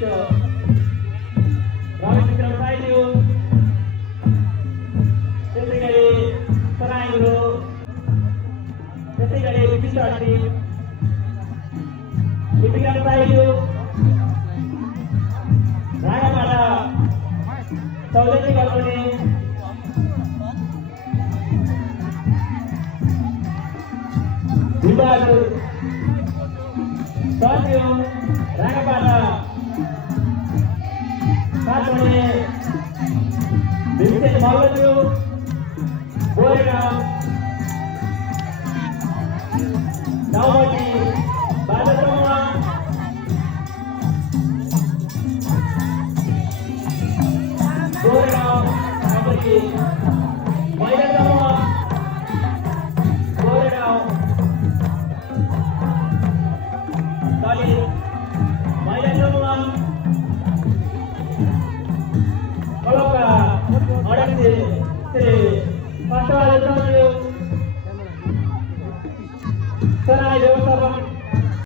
itu Rawi Vikram Sayu त्यसै गरी सराय गुरु त्यसै गरी विश्वासी Vikram Sayu Ragapada Chaudhary colony Bimbalu Sanju Ragapada Satwane Vincent Malaju Boregaon Nawati Badasama Boregaon Nawati Maidasama Boregaon Kali Maidasama Kaloka Adakti Sri Pasawala